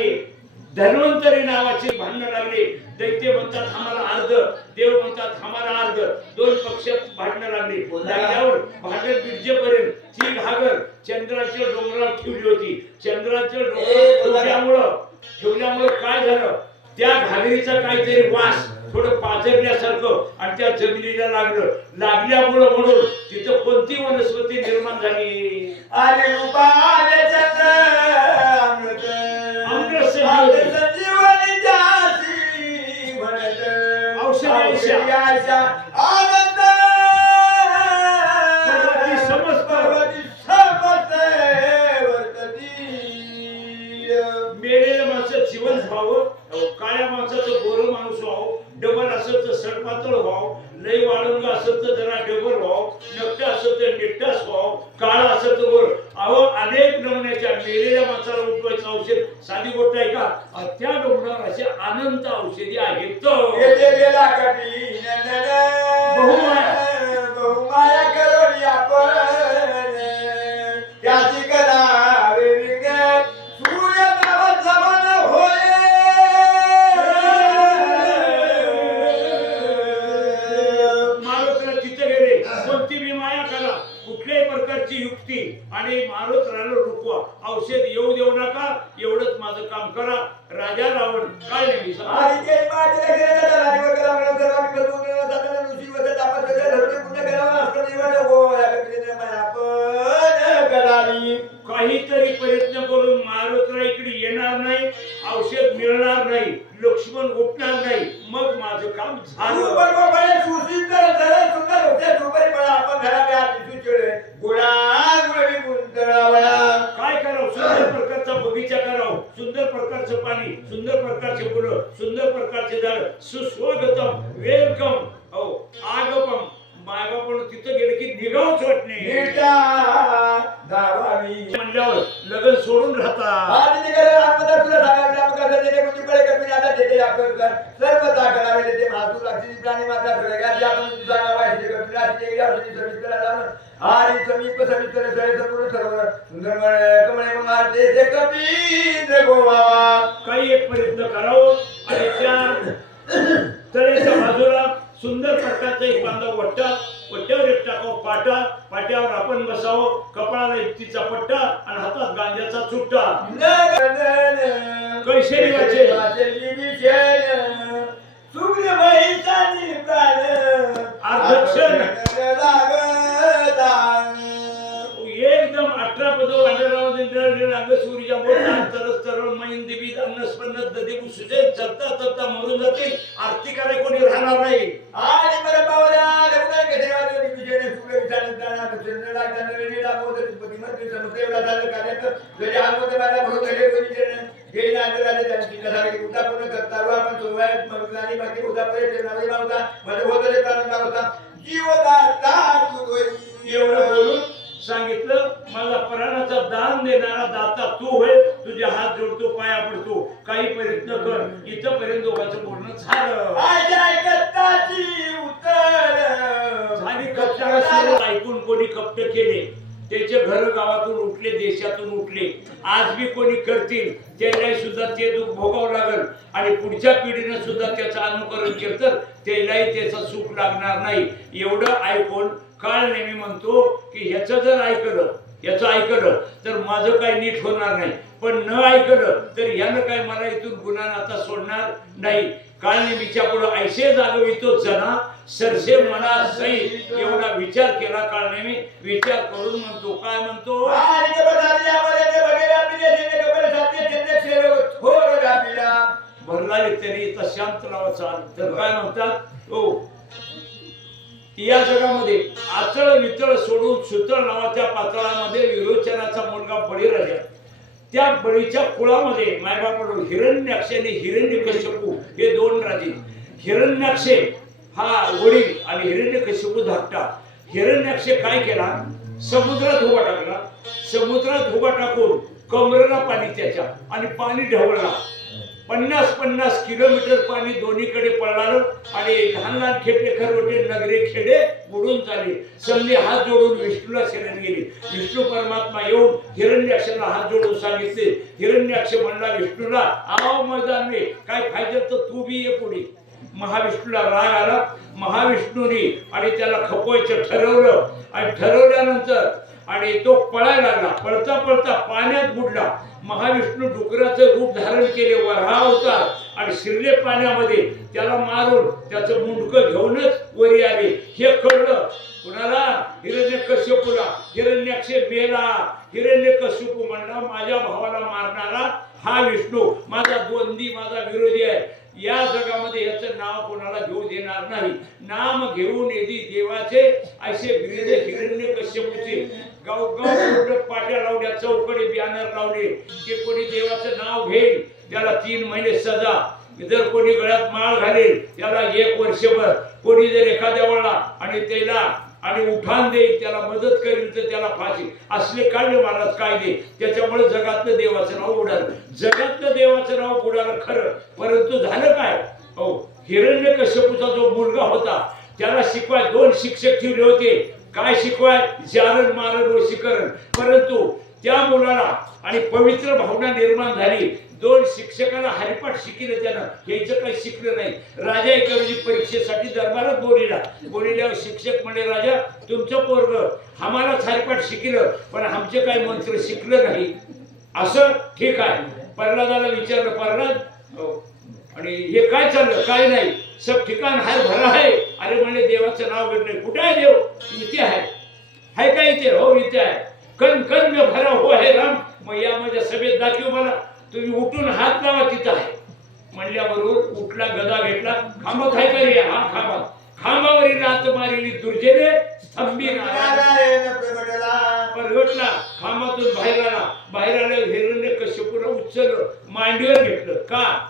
आणि धन्वंतरी नावाची भांडणं लागली. दैत्य म्हणतात आम्हाला अर्ध. देव म्हणतात आम्हाला अर्ध. दोन पक्ष भांडणं लागली. लागल्यावर भांडण बिरजेपर्यंत ती घागर चंद्राच्या डोंगरावर ठेवली होती. चंद्राच्या डोंगरावर ठेवल्यामुळं ठेवल्यामुळं काय झालं? त्या घागरीचा काहीतरी वास थोडं पाचरल्यासारखं आणि त्या जमिनीला लागलं. लागल्यामुळं म्हणून तिथं कोणती वनस्पती निर्माण झाली? आले मेलेल्या माणसाचं जीवन व्हावं काळ्या माणसाचं गोरं माणूस व्हावं डबल असेल तर सडपातळ व्हाव लय वाळंग असेल तर जरा डबल व्हाव नक्ट असेल तर निट्टास व्हाव काळ असेल तर गोर अहो अनेक नमुन्याच्या मेलेल्या माणसाला उठवायचं औषध साधी गोष्ट आहे का? त्या डोंगरावर असे अनंत औषधी आहेत औषध येऊ देऊ नका एवढंच माझं काम करा. राजा रावण काय नाही हो काहीतरी प्रयत्न करून मारुतीला इकडे येणार नाही औषध मिळणार नाही लक्ष्मण उठणार नाही मग माझं काम झालं. आपण घरात या पिसू गुळा गुळवी गुंतळावळा काय करावं सुंदर प्रकारचा बगीचा करावं सुंदर पाणी सुंदर प्रकारचे फुलं सुंदर प्रकारचे झाड सुस्वागतम वेलकम. हो आगमम. मागापण तिथं गेलं की निघावच वाट नाही म्हणल्यावर लग्न सोडून सर्व दाखलावे प्राणी आपण हे आणि समीप सविस्तर सरे सर्व सर्व सुंदर मळे कमळे कुमार ते ते कपी गोवा काही एक प्रयत्न करावं आणि त्या तळेच्या बाजूला सुंदर प्रकारचा एक बांधा वट्टा वट्ट्यावर एक टाकावं पाटा पाट्यावर आपण बसावं कपाळाला इतकीचा पट्टा आणि हातात गांजाचा चुट्टा. कैशेरी प्राण. अर्धक्षण. एकदम अठरा पद सूर्या तरस तरळ मैन देवी अन्नस्पन्न ददी सुजे चलता चलता मरून जातील. आरती कराय कोणी राहणार नाही. आणि मला पावल्या लग्न कसे विजयने सूर्य विचारत जाणार चंद्र लागताना वेळी लागवत झालं कार्यात जरी आगवते मला भरून गेले कोणी जण. गेली नांदर त्यांची कथा उद्या पूर्ण करता आपण सोमवार बाकी मध्ये होत होता जीवदाता एवढं बोलून सांगितलं माझा प्राणाचा दान देणारा दाता तू होय तुझे हात जोडतो पाया पडतो काही प्रयत्न कर. इथपर्यंत दोघांचं बोलणं झालं. ऐकून कोणी कप्पे केले? त्याचे घर गावातून उठले देशातून उठले. आज बी कोणी करतील त्यालाही सुद्धा ते दुःख भोगावं लागल. आणि पुढच्या पिढीनं सुद्धा त्याचं अनुकरण केलं तर त्यालाही त्याचं सुख लागणार नाही. एवढं ऐकून काळ नेहमी म्हणतो की ह्याचं जर ऐकलं याचं ऐकलं तर माझं काय नीट होणार नाही. पण न ऐकलं तर यानं काय मला इथून गुन्हा आता सोडणार? नाही. काळ नेहमीच्या पुढं ऐसे जागवितो जना. सरसे मना सई एवढा विचार केला काळ नेहमी विचार करून म्हणतो काय म्हणतो? हो, भरला तरी इथं शांत राहायचा तर काय म्हणतात? हो. या जगामध्ये आचळ वितळ सोडून सुतळ नावाच्या पातळामध्ये विरोचनाचा मुलगा बळीराजा त्या बळीच्या कुळामध्ये मायबाकडून हिरण्याक्ष आणि हिरण्यकश्यपू हे दोन राजे. हिरण्याक्षे हा वडील आणि हिरण्यकश्यपू धाकटा. हिरण्याक्षे काय केला? समुद्रात उभा टाकला. समुद्रात उभा टाकून कमरेला पाणी त्याच्या आणि पाणी ढवळला. पन्नास पन्नास किलोमीटर पाणी दोन्हीकडे पडलं आणि लहान लहान खेपे खरवटे नगरे खेडे बुडून चालले. संधी हात जोडून विष्णूला शरण गेले. विष्णू परमात्मा येऊन हिरण्याक्षला हात जोडून सांगितले. हिरण्याक्ष म्हणला विष्णूला आव मैदान काय फायदा तर तू बी ये पुढे. महाविष्णूला राग आला. महाविष्णूने आणि त्याला खपवायचं ठरवलं. आणि ठरवल्यानंतर आणि तो पळायला लागला. पळता पळता पाण्यात बुडला. महाविष्णू डुकराचं रूप धारण केले वरहा होता आणि शिरले पाण्यामध्ये त्याला मारून त्याचं मुंडकं घेऊनच वरी आले. हे कळलं. कुणाला? हिरण्य कश्यपूला हिरण्याक्ष मेला. हिरण्य कश्यपू म्हणला माझ्या भावाला मारणारा हा विष्णू माझा द्वंदी माझा विरोधी आहे. या जगामध्ये याचं नाव कोणाला घेऊ देणार नाही. नाम घेऊन येदी देवाचे असे हिरण्य कश्यपूचे गाव गाव पाट्या लावल्या चौकडे बॅनर लावले ते कोणी देवाचं नाव घेईल त्याला तीन महिने सजा. जर कोणी गळ्यात माळ घालेल त्याला एक वर्षभर. कोणी जर एखाद्या वळला आणि त्याला आणि उठाण देईल त्याला मदत करेल तर त्याला फाशी. असले काढले महाराज कायदे. त्याच्यामुळे जगातलं देवाचं नाव उडालं. जगातलं देवाचं नाव उडालं खरं. परंतु झालं काय? हो हिरण्य कश्यपूचा जो मुलगा होता त्याला शिकवाय दोन शिक्षक ठेवले होते. काय शिकवाय? जारण मारण वशीकरण. परंतु त्या मुलाला आणि पवित्र भावना निर्माण झाली. दोन शिक्षकाला हरिपाठ शिकले त्यानं. यायचं काही शिकलं नाही. राजा एकावेळी परीक्षेसाठी दरबारात बोलिला बोलिल्यावर शिक्षक म्हणे राजा तुमचं पोरग आम्हालाच हरिपाठ शिकलं पण आमचे काय मंत्र शिकलं नाही. असं ठीक आहे. प्रल्हादाला विचारलं प्रल्हाद आणि हे काय चाललं? काय नाही? सब ठिकाण हाय भरा आहे. अरे म्हणे देवाचं नाव घेतलंय. कुठे आहे देव? आहे कण कण में भरा हो आहे राम. मग या माझ्या सभेत दाखव मला. तुम्ही उठून हात लावा तिथं. आहे म्हणल्याबरोबर उठला गदा घेतला. खांबात आहे का रे हा खांबात खांबावरील रात मारिली दुर्जने. स्तंभी प्रगटला. खांबातून बाहेर आला. बाहेर आल्या हिरण्य कश्यपूला उचललं. मांडीवर घेतलं. का?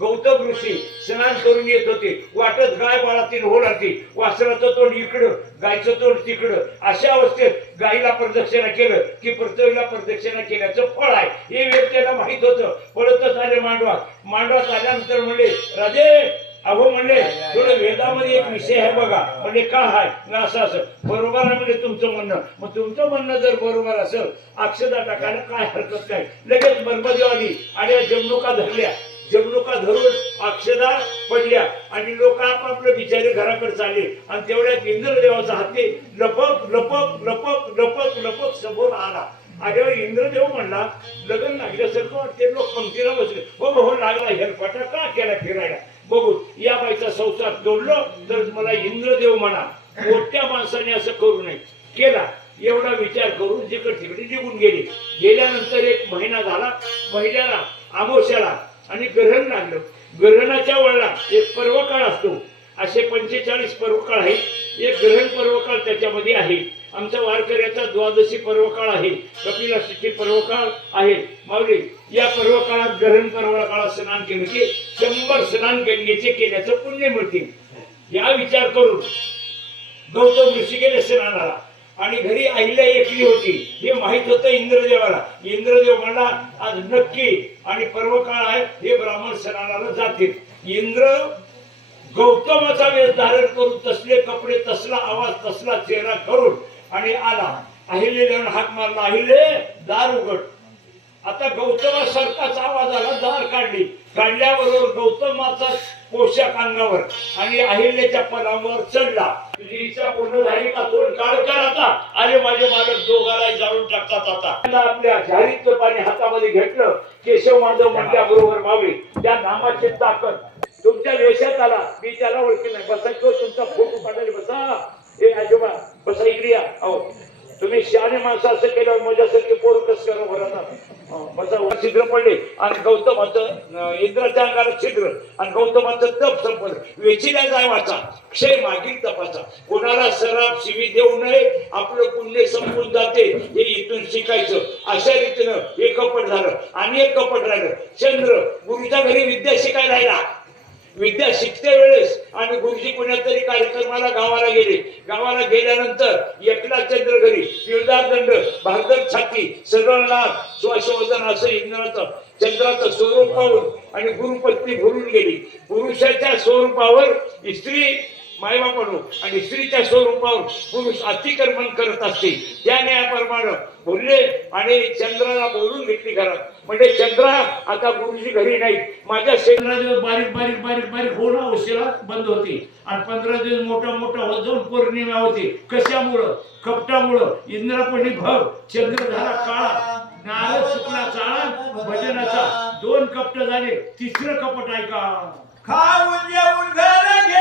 गौतम ऋषी स्नान करून येत होते. वाटत गाय बाळातील होराती वासराचं तोंड इकडं गायचं तोंड तिकडं. अशा अवस्थेत गायीला प्रदक्षिणा केलं की पृथ्वीला प्रदक्षिणा केल्याचं फळ आहे. हे व्यक्तीला माहीत होतं. पळतच आले मांडवा. मांडवात आल्यानंतर म्हणले राजे अहो म्हणले थोडं वेदामध्ये एक विषय आहे बघा. म्हणजे का हाय? ना असं असं. बरोबर आहे म्हणजे तुमचं म्हणणं. मग तुमचं म्हणणं जर बरोबर असेल अक्षदा टाकायला काय हरकत नाही. लगेच बर्मदेवानी आणि जमणुका धरल्या. जमणुका धरून अक्षदा पडल्या आणि लोक आपापलं बिचारे घराकडे चालले. आणि तेवढ्यात इंद्रदेवाचा हाती लपक लपक लपक लपक लपक समोर आला. आल्यावर इंद्रदेव म्हणला लग्न लागल्यासारखं वाटते लोक पंक्तीला बसले. हो हो, हो लागला हेरपाटा का केला फिरायला? बघू या बाईचा संसार जोडलो तर मला इंद्रदेव म्हणा. मोठ्या माणसाने असं करू नये. केला. एवढा विचार करून जिकडे तिकडे निघून गेले. गेल्यानंतर एक महिना झाला महिन्याला आमोशाला आणि ग्रहण लागलं. ग्रहणाच्या वेळेला. एक पर्वकाळ असतो. असे पंचेचाळीस पर्वकाळ आहेत. एक ग्रहण पर्वकाळ त्याच्यामध्ये आहे. आमचा वारकऱ्याचा द्वादशी पर्वकाळ आहे. कपिलाष्टी पर्वकाळ आहे. माऊली या पर्वकाळात ग्रहण पर्वकाळात स्नान केलं. की शंभर स्नान गंगेचे केल्याचं पुण्य मिळते. या विचार करून गौतम ऋषी गेले स्नानाला आणि घरी अहिल्या एकली होती. हे माहीत होतं इंद्रदेवाला. इंद्रदेव म्हणला आज नक्की आणि पर्व काळ आहे हे ब्राह्मण सणाला जातील. इंद्र गौतमाचा वेश धारण करून तसले कपडे तसला आवाज तसला चेहरा करून आणि आला. अहिल्य हाक मारला. अहिले दार उघड आता गौतमासारखाच आवाज आला दार काढली. काढल्याबरोबर गौतमाचा पोशाख अंगावर आणि अहिल्याच्या पदावर चढला. तुझी इच्छा पूर्ण झाली का तोंड काढ कर आता आले माझे मालक दोघाला जाळून टाकतात आता. त्यांना आपल्या झारीचं पाणी हातामध्ये घेतलं. केशव माधव म्हटल्याबरोबर भावे त्या नामाची ताकद तुमच्या वेशात आला. मी त्याला ओळखी नाही. बसा किंवा तुमचा फोटो काढायला बसा. हे आजोबा बसा इकडे या. अहो तुम्ही शहाणे माणसं असं केल्यावर माझ्यासारखे पोर कस करा बरं बसा छिद्र पडले आणि गौतमाचं इंद्राच्या अंगाला छिद्र आणि गौतमाचं तप संपलं. वेचिला जाय वाचा क्षय मागील तपाचा. कोणाला सराप शिवी देऊ नये आपलं पुण्य संपून जाते हे इथून शिकायचं. अशा रीतीनं हे कपट झालं आणि एक कपट राहिलं. चंद्र गुरुच्या घरी विद्या शिकायला राहिला. विद्या शिकते वेळेस आम्ही गुरुजी कोणत्यातरी कार्यक्रमाला गावाला गेले. गावाला गेल्यानंतर एकला चंद्र घरी पिळदार दंड भारदर छाती सरळ नाक श्वासवदन असं इंद्राचं चंद्राचं स्वरूप पाहून आणि गुरुपत्नी भरून गेली. पुरुषाच्या स्वरूपावर स्त्री मायबापानो आणि स्त्रीच्या स्वरूपावर पुरुष अतिक्रमण करत असते त्या न्यायाप्रमाणे बोलले आणि चंद्राला बोलून घेतली घरात. म्हणजे चंद्रा आता गुरुजी घरी नाही. माझ्या पंधरा दिवस बारीक बारीक बारीक बारीक होणं उशिरा बंद होती. आणि पंधरा दिवस मोठा मोठा होत जाऊन पौर्णिमा होती. कशामुळं? कपटामुळं. इंद्रापणी भग चंद्र झाला काळा नारद सुकला चाळा भजनाचा. दोन कपट झाले. तिसरं कपट ऐका. खाऊन जेवून घर घेणे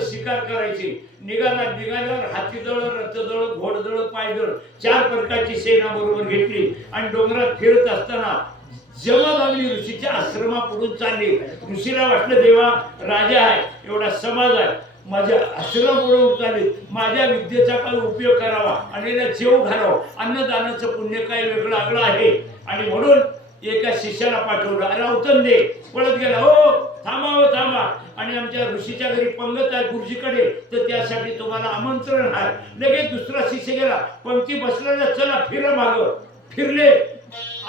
शिकार करायची. निघाला निघाल्यावर हातीजवळ रथदळ घोडदळ पायदळ चार प्रकारची सेना बरोबर घेतली. आणि डोंगरात फिरत असताना जमादावली ऋषीच्या आश्रमापुढून चालली. ऋषीला वाटलं देवा राजा आहे एवढा समाज आहे. माझ्या आश्रमापुढून चालेल माझ्या विद्येचा काय उपयोग करावा. आणि जेव घालावा. अन्नदानाचं पुण्य काय वेगळं आगळं आहे. आणि म्हणून एका शिष्याला पाठवलं अरे अवतन दे. पळत गेला हो थांबा हो थांबा. आणि आमच्या ऋषीच्या घरी पंगत आहे गुरुजीकडे तर त्यासाठी तुम्हाला आमंत्रण आहे. लगेच दुसरा शिष्य गेला पंक्ती बसलेला चला फिरा माग. फिरले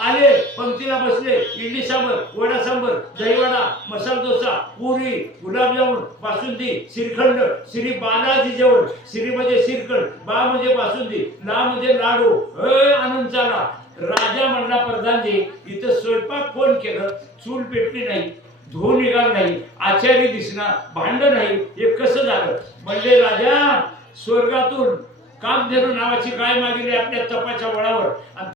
आले पंक्तीला बसले इडली सांबर वडा सांबर दहीवडा मसाला डोसा पुरी गुलाबजामुन बासुंदी श्रीखंड श्री बालाजी जेवण श्री म्हणजे श्रीखंड बा म्हणजे बासुंदी ला म्हणजे लाडू. अ आनंद झाला. राजा म्हणला प्रधानजी इथं स्वयंपाक कोण केलं? चूल पेटली नाही धुवून निघाल नाही आचार्य दिसणार भांड नाही हे कसं झालं? म्हणले राजा स्वर्गातून कामधेनू नावाची गाय मागितली आपल्या तपाच्या वळावर.